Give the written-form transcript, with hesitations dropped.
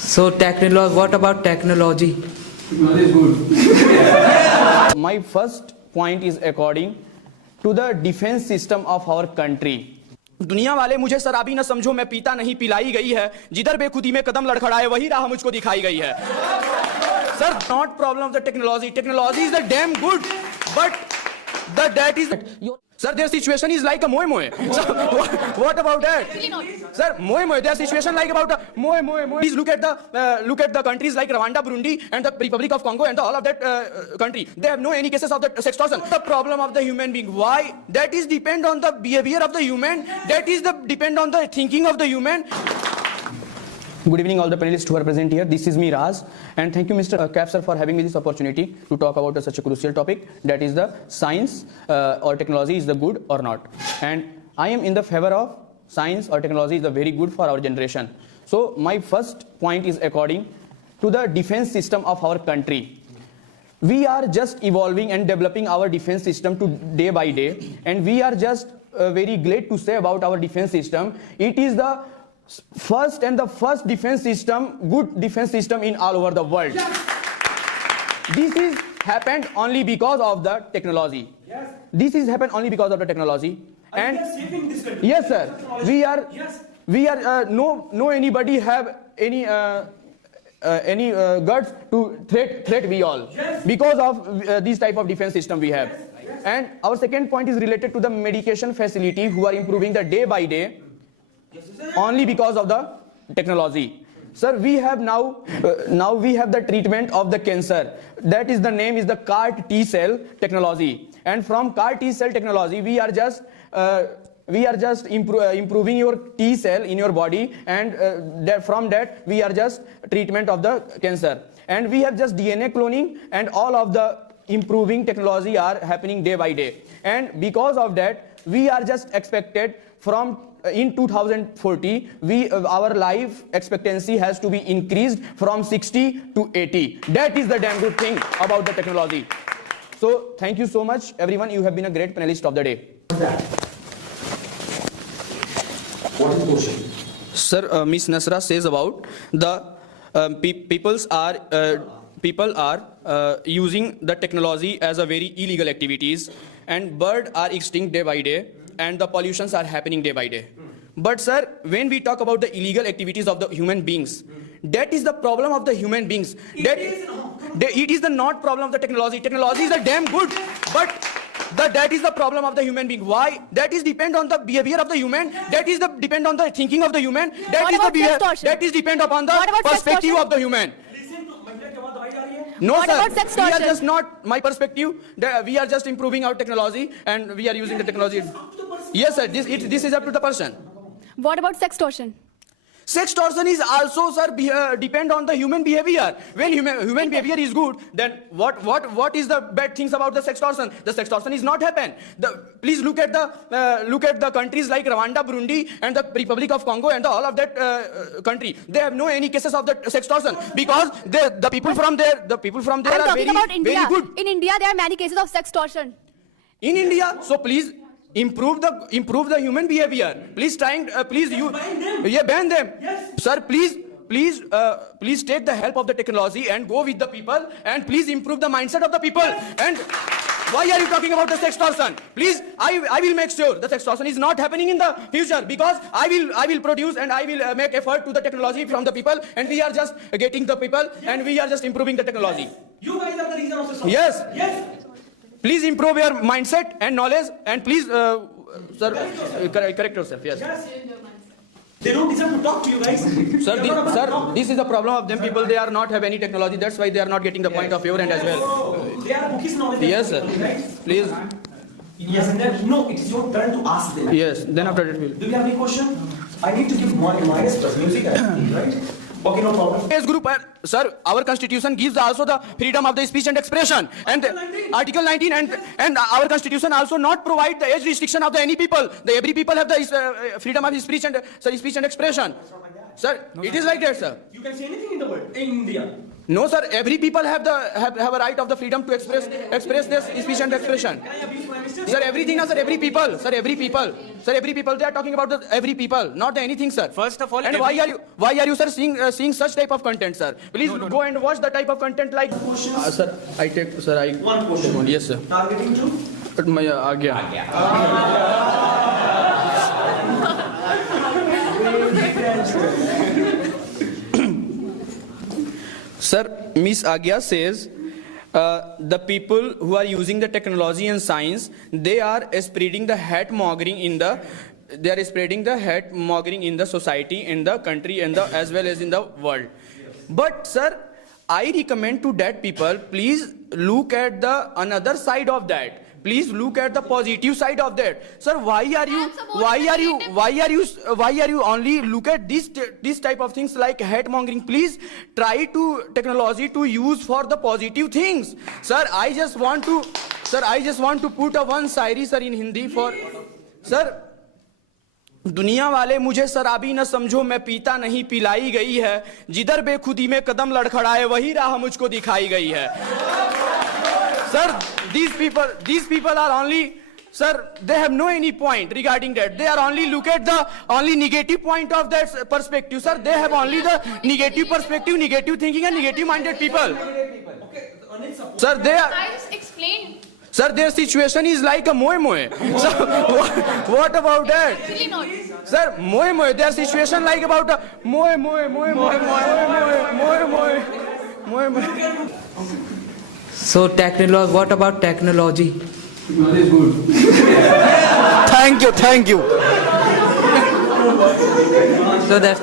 So technology, what about technology? Technology is good. My first point is according to the defense system of our country. दुनिया वाले मुझे शराबी न समझो, मैं पीता नहीं पिलाई गई है, जिधर बेखुदी में कदम लड़खड़ाए वही राह मुझको दिखाई गई है. Sir, not problem of the technology. Technology is the damn good, but that is. Sir, their situation is like a moe moe. So, what about that? Sir, moe moe. Their situation like about a moe moe moe. Please look at the countries like Rwanda, Burundi, and the Republic of Congo, and all of that country. They have no any cases of the sextortion. The problem of the human being. Why? That is depend on the behavior of the human. That is the depend on the thinking of the human. Good evening, all the panelists who are present here. This is me, Raz, and thank you, Mr. Kaf sir, for having me this opportunity to talk about such a crucial topic, that is the science or technology is the good or not. And I am in the favor of science or technology is the very good for our generation. So my first point is according to the defense system of our country. We are just evolving and developing our defense system to day by day, and we are just very glad to say about our defense system. It is the first defense system, good defense system in all over the world. This is happened only because of the technology. Yes. This is happened only because of the technology. And we are saving this country. Yes, sir. We are no anybody have any guts to threat we all. Yes. Because of this type of defense system we have. Yes. And our second point is related to the medication facility who are improving the day by day. Only because of the technology. Sir, we have now we have the treatment of the cancer. That is the name is the CAR T cell technology. And from CAR T cell technology, we are just improving your T cell in your body, and from that we are just treatment of the cancer. And we have just DNA cloning, and all of the improving technology are happening day by day. And because of that, we are just expected from in 2040, our life expectancy has to be increased from 60 to 80. That is the damn good thing about the technology. So thank you so much, everyone. You have been a great panelist of the day. What is the question? Sir, Miss Nasra says about the people are using the technology as a very illegal activities, and birds are extinct day by day, and the pollutions are happening day by day. But sir, when we talk about the illegal activities of the human beings, that is the problem of the human beings. It is the not problem of the technology. Technology is a damn good, but that is the problem of the human being. Why? That is depend on the behavior of the human. That is the depend on the thinking of the human. That is depend upon the perspective of the human. No, sir. We are just not my perspective. We are just improving our technology, and we are using the technology. Yes, sir. This is up to the person. What about sextortion? Sextortion is also, sir, depend on the human behavior. When human behavior is good, then what is the bad things about the sextortion? The sextortion is not happen. Please look at the countries like Rwanda, Burundi, and the Republic of Congo, and all of that country. They have no any cases of the sextortion because the people from there I'm are talking about India. very good. In India, there are many cases of sextortion. In India, so please improve the human behavior. Please ban them. Yes. Sir, please take the help of the technology and go with the people, and please improve the mindset of the people. And why are you talking about the sextortion? Please, I will make sure the sextortion is not happening in the future, because I will produce and I will make effort to the technology from the people, and we are just getting the people, and we are just improving the technology. You guys are the reason of sextortion. Yes. Yes. Please improve your mindset and knowledge, and please, sir, correct yourself. Yes. Yes. They don't deserve to talk to you guys. Sir, this is the problem of them people. They are not have any technology. That's why they are not getting the point of your end as well. They are bookies knowledge. Yes, sir. Right? Please. Yes, and then no, it is your turn to ask them. Yes. Then after that, we'll. Do you have any question? I need to give minus plus music, right? Okay, no problem. Yes, Guru, sir, our constitution gives also the freedom of the speech and expression, and Article 19 and our constitution also not provide the age restriction of the any people. Every people have the freedom of speech and expression. Sir, it is like that, sir. You can say anything in the world, in India. No, sir. Every people have a right of the freedom to express their speech and expression. Sir, everything, sir. Every people, sir. Every people, sir. Every people. They are talking about the every people, not the anything, sir. First of all, and why are you, sir, seeing such type of content, sir? Please go and watch the type of content like. Sir, I take, sir. One question. Yes, sir. Targeting to? मैं आ गया. Sir, Miss Agya says the people who are using the technology and science, they are spreading the hate mongering in the society, in the country, and as well as in the world. But sir, I recommend to that people, please look at the another side of that. Please look at the positive side of that. Sir, why are you only look at this type of things like hate mongering? Please try to technology to use for the positive things. Sir, I just want to put a one Shayari, sir, in Hindi for sir. दुनिया वाले मुझे शराबी न समझो, मैं पीता नहीं पिलाई गई है, जिधर बेखुदी में कदम लड़खड़ाए वही राह मुझको दिखाई गई है. Sir, these people are only, sir, they have no any point regarding that. They are only look at the only negative point of that perspective. Sir, they have only the negative perspective, negative thinking and negative minded people. Sir, they are. I just explained. Sir, their situation is like a moe. So, what about that? Actually not. Sir, moe. Their situation like about a moe. So technology. What about technology? Thank you. So that's